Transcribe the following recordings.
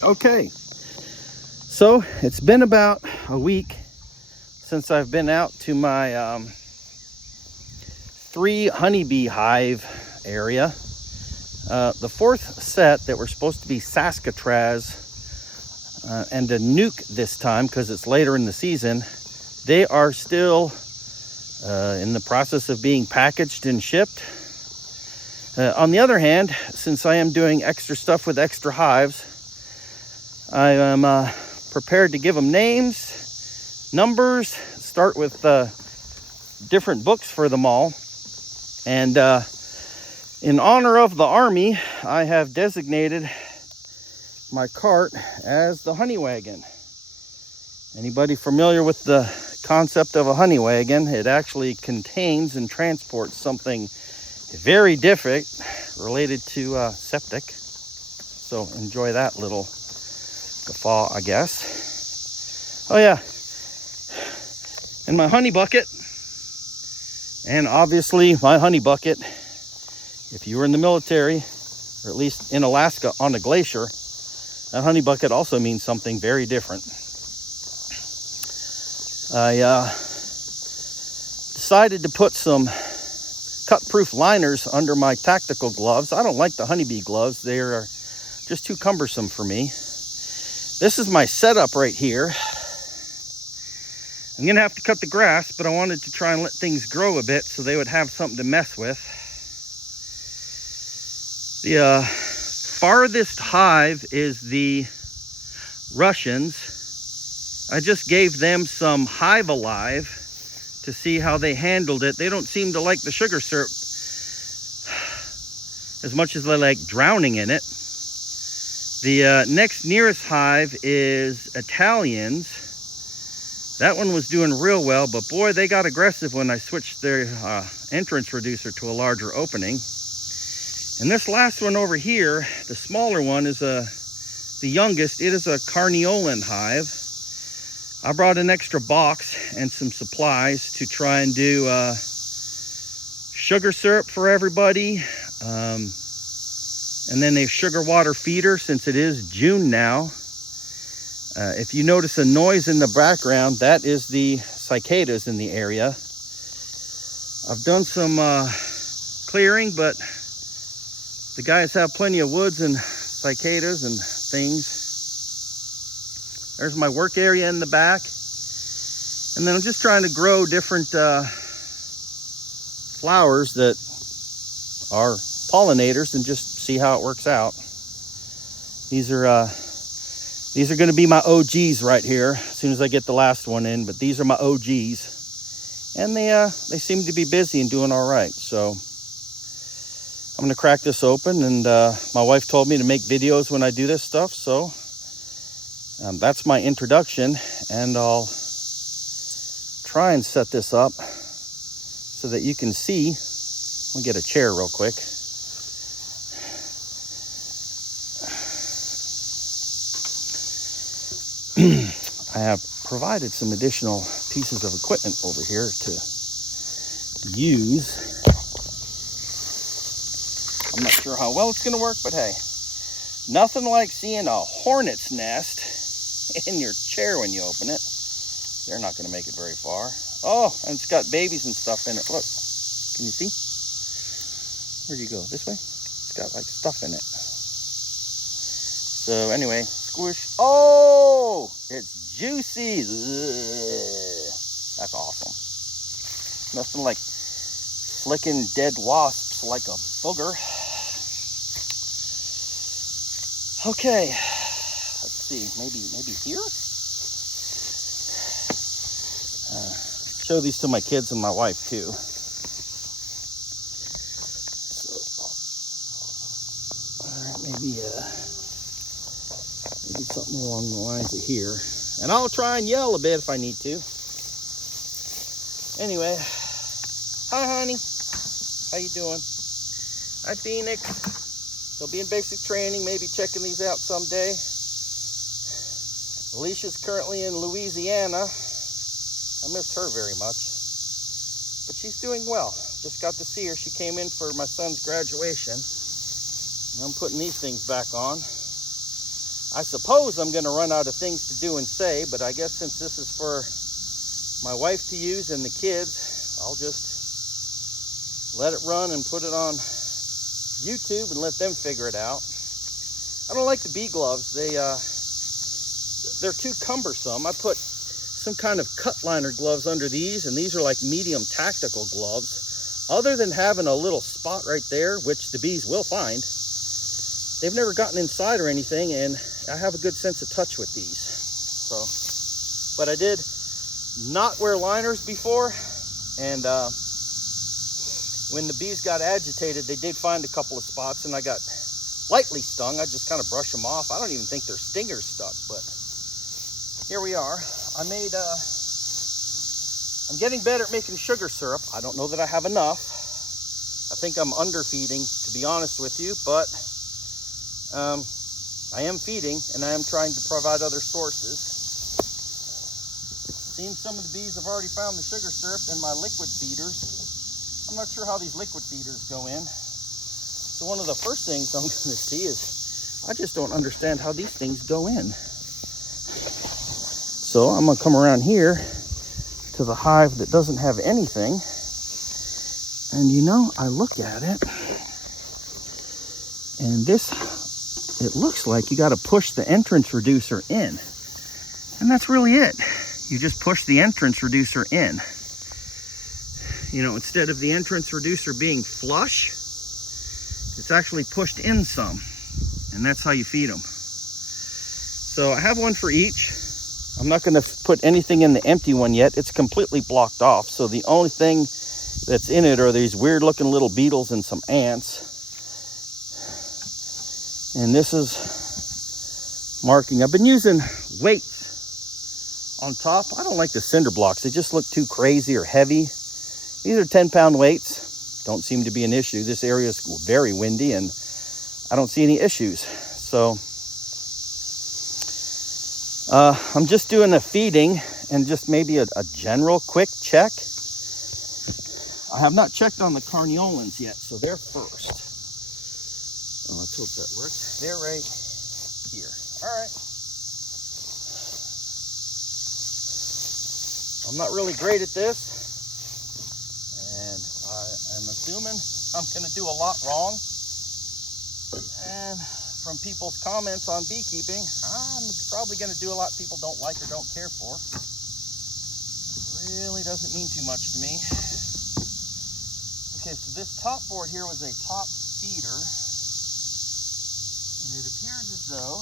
Okay, so it's been about a week since I've been out to my 3 honeybee hive area. The fourth set that were supposed to be Saskatraz and a nuke this time because it's later in the season, they are still in the process of being packaged and shipped. On the other hand, since I am doing extra stuff with extra hives, I am prepared to give them names, numbers, start with different books for them all. And in honor of the Army, I have designated my cart as the honey wagon. Anybody familiar with the concept of a honey wagon? It actually contains and transports something very different related to septic. So enjoy that little guffaw, I guess. Oh yeah, and my honey bucket, and obviously my honey bucket, if you were in the military, or at least in Alaska on a glacier, that honey bucket also means something very different. I decided to put some cut-proof liners under my tactical gloves. I don't like the honeybee gloves. They are just too cumbersome for me. This is my setup right here. I'm gonna have to cut the grass, but I wanted to try and let things grow a bit so they would have something to mess with. The farthest hive is the Russians. I just gave them some Hive Alive to see how they handled it. They don't seem to like the sugar syrup as much as they like drowning in it. The next nearest hive is Italians. That one was doing real well, but boy, they got aggressive when I switched their entrance reducer to a larger opening. And this last one over here, the smaller one, is the youngest. It is a Carniolan hive. I brought an extra box and some supplies to try and do sugar syrup for everybody. And then a sugar water feeder since it is June now. If you notice a noise in the background, that is the cicadas in the area. I've done some clearing, but the guys have plenty of woods and cicadas and things. There's my work area in the back. And then I'm just trying to grow different flowers that are pollinators and just see how it works out. These are going to be my OGs right here as soon as I get the last one in, but these are my OGs. And they seem to be busy and doing all right. So I'm going to crack this open, and my wife told me to make videos when I do this stuff, so that's my introduction, and I'll try and set this up so that you can see. I'll get a chair real quick. I have provided some additional pieces of equipment over here to use. I'm not sure how well it's going to work, but hey, nothing like seeing a hornet's nest in your chair when you open it. They're not going to make it very far. Oh, and it's got babies and stuff in it. Look, can you see? Where'd you go? This way? It's got like stuff in it. So anyway, squish. Oh, it's juicy. Ugh. That's awesome. Nothing like flicking dead wasps like a booger. Okay, let's see, maybe here? Show these to my kids and my wife too. So, all right, maybe something along the lines of here. And I'll try and yell a bit if I need to. Anyway, hi honey, how you doing? Hi Phoenix. They'll be in basic training, maybe checking these out someday. Alicia's currently in Louisiana. I miss her very much. But she's doing well. Just got to see her. She came in for my son's graduation. And I'm putting these things back on. I suppose I'm going to run out of things to do and say, but I guess since this is for my wife to use and the kids, I'll just let it run and put it on YouTube and let them figure it out. I don't like the bee gloves. They're too cumbersome. I put some kind of cut liner gloves under these, and these are like medium tactical gloves. Other than having a little spot right there, which the bees will find, they've never gotten inside or anything, and I have a good sense of touch with these. So, but I did not wear liners before, and when the bees got agitated, they did find a couple of spots, and I got lightly stung. I just kind of brush them off. I don't even think their stingers stuck, but here we are. I'm getting better at making sugar syrup. I don't know that I have enough. I think I'm underfeeding, to be honest with you, but I am feeding, and I am trying to provide other sources. Seems some of the bees have already found the sugar syrup in my liquid feeders. I'm not sure how these liquid feeders go in. So one of the first things I'm going to see is, I just don't understand how these things go in. So I'm going to come around here to the hive that doesn't have anything. And you know, I look at it, and this, it looks like you got to push the entrance reducer in. And that's really it. You just push the entrance reducer in. You know, instead of the entrance reducer being flush, it's actually pushed in some. And that's how you feed them. So I have one for each. I'm not going to put anything in the empty one yet. It's completely blocked off. So the only thing that's in it are these weird looking little beetles and some ants. And this is marking. I've been using weights on top. I don't like the cinder blocks. They just look too crazy or heavy. These are 10-pound weights. Don't seem to be an issue. This area is very windy and I don't see any issues. So I'm just doing the feeding and just maybe a general quick check. I have not checked on the carniolans yet, so they're first. Oh, let's hope that works. They're right here. All right. I'm not really great at this, and I am assuming I'm going to do a lot wrong. And from people's comments on beekeeping, I'm probably going to do a lot people don't like or don't care for. Really doesn't mean too much to me. Okay, so this top board here was a top feeder. And it appears as though,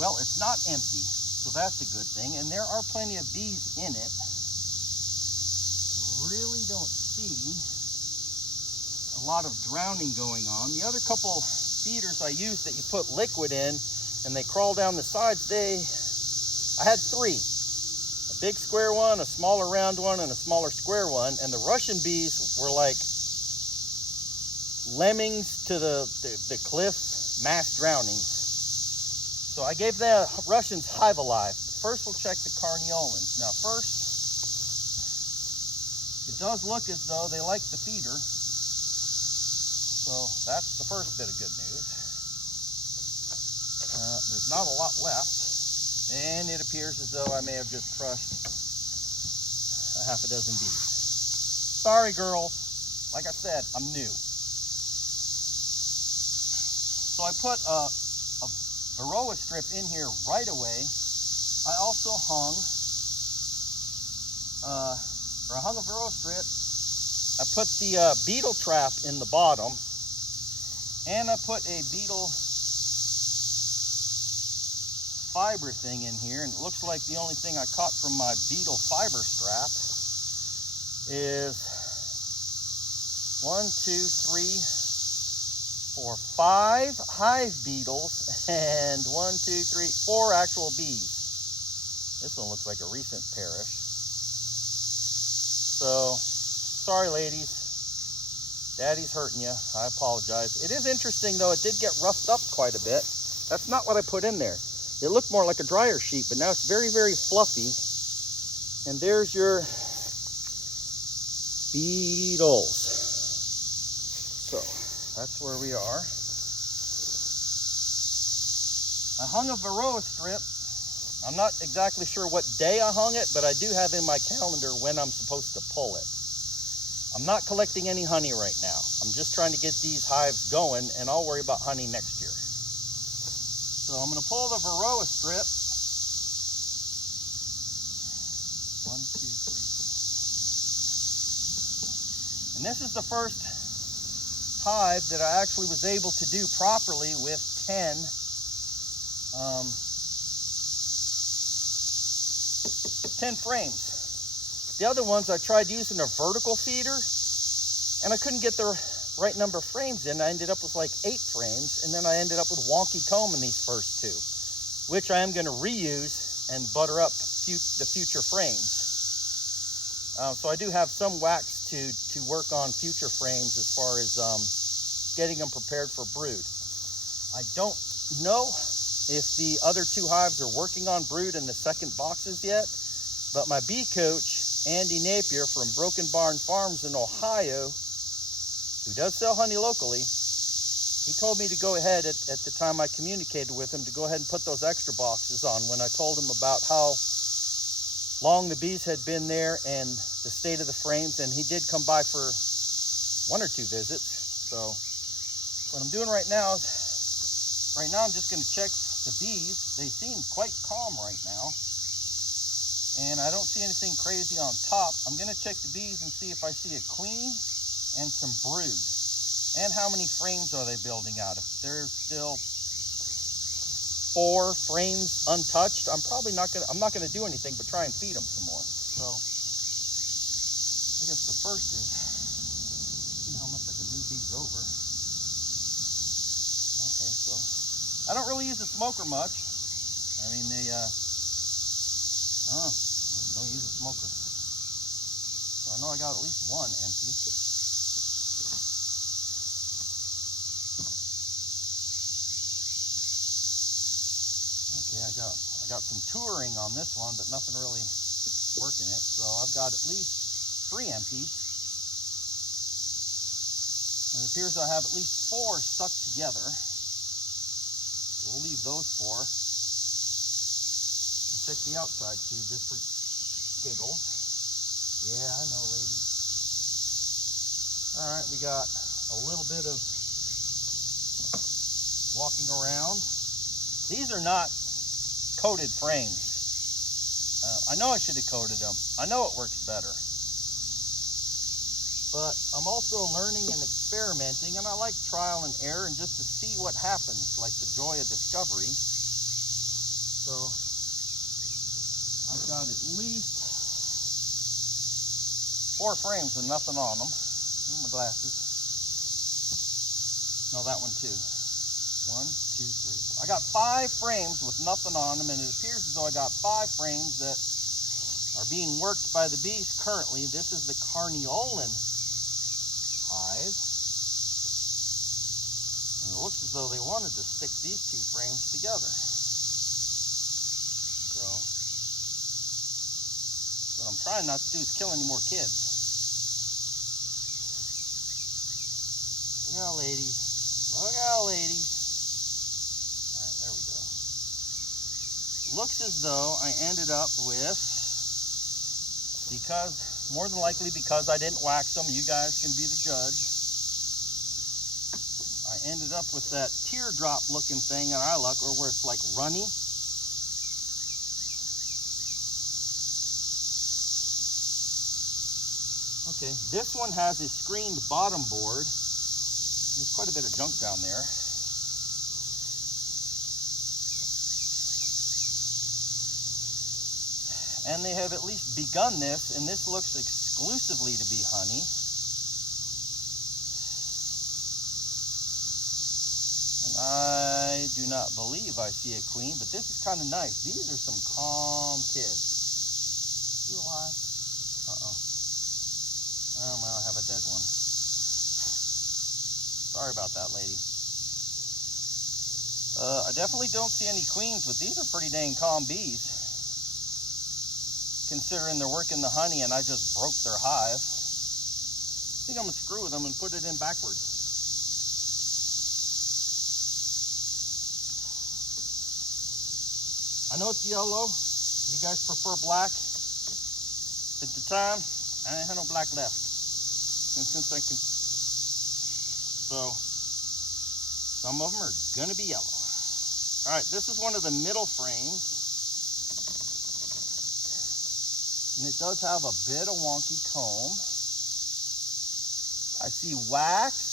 well, it's not empty. So that's a good thing. And there are plenty of bees in it. I really don't see a lot of drowning going on. The other couple feeders I used that you put liquid in and they crawl down the sides, I had three. A big square one, a smaller round one, and a smaller square one. And the Russian bees were like lemmings to the cliff, mass drownings. So I gave the Russians Hive Alive. First we'll check the carniolans. Now first, it does look as though they like the feeder. So that's the first bit of good news. There's not a lot left. And it appears as though I may have just crushed a half a dozen bees. Sorry, girls. Like I said, I'm new. So I put a varroa strip in here right away. I also hung a varroa strip. I put the beetle trap in the bottom, and I put a beetle fiber thing in here, and it looks like the only thing I caught from my beetle fiber strap is 1, 2, 3, 4, 5 hive beetles and 1, 2, 3, 4 actual bees. This one looks like a recent parish. So, sorry ladies. Daddy's hurting you. I apologize. It is interesting though, it did get roughed up quite a bit. That's not what I put in there. It looked more like a dryer sheet, but now it's very, very fluffy. And there's your beetles. So, that's where we are. I hung a varroa strip. I'm not exactly sure what day I hung it, but I do have in my calendar when I'm supposed to pull it. I'm not collecting any honey right now. I'm just trying to get these hives going, and I'll worry about honey next year. So I'm gonna pull the varroa strip. 1, 2, 3. And this is the first hive that I actually was able to do properly with 10 frames. The other ones I tried using a vertical feeder and I couldn't get the right number of frames in. I ended up with like 8 frames, and then I ended up with wonky comb in these first 2, which I am going to reuse and butter up the future frames. So I do have some wax to work on future frames as far as getting them prepared for brood. I don't know if the other 2 hives are working on brood in the second boxes yet, but my bee coach, Andy Napier from Broken Barn Farms in Ohio, who does sell honey locally, he told me to go ahead at the time I communicated with him to go ahead and put those extra boxes on when I told him about how long the bees had been there and the state of the frames, and he did come by for 1 or 2 visits. So what I'm doing right now is, I'm just going to check the bees. They seem quite calm right now, and I don't see anything crazy on top. I'm going to check the bees and see if I see a queen and some brood, and how many frames are they building out. If there's still 4 frames untouched, I'm not gonna do anything but try and feed them some more. So I guess the first is see how much I can move these over. Okay, so I don't really use the smoker much. I mean, don't use the smoker. So I know I got at least 1 empty. Okay, I got some touring on this one, but nothing really working it. So I've got at least 3 empties. And it appears I have at least 4 stuck together. So we'll leave those 4. And check the outside too, just for giggles. Yeah, I know, ladies. All right, we got a little bit of walking around. These are not coated frames. I know I should have coated them. I know it works better. But I'm also learning and experimenting, and I like trial and error and just to see what happens, like the joy of discovery. So I've got at least 4 frames with nothing on them. Ooh, my glasses. No, that one too. 1, 2, 3. I got 5 frames with nothing on them, and it appears as though I got 5 frames that are being worked by the bees currently. This is the Carniolan hive. And it looks as though they wanted to stick these 2 frames together. So, what I'm trying not to do is kill any more kids. Look out, ladies. Look out, ladies. There we go. Looks as though I ended up with, more than likely because I didn't wax them, you guys can be the judge, I ended up with that teardrop looking thing in our luck, or where it's like runny. Okay, this one has a screened bottom board. There's quite a bit of junk down there. And they have at least begun this, and this looks exclusively to be honey. And I do not believe I see a queen, but this is kind of nice. These are some calm kids. You alive? Uh-oh. Oh, well, I have a dead one. Sorry about that, lady. I definitely don't see any queens, but these are pretty dang calm bees, considering they're working the honey and I just broke their hive. I think I'm gonna screw with them and put it in backwards. I know it's yellow. You guys prefer black? At the time, I didn't have no black left. And since I can, so some of them are gonna be yellow. All right, this is one of the middle frames. And it does have a bit of wonky comb. I see wax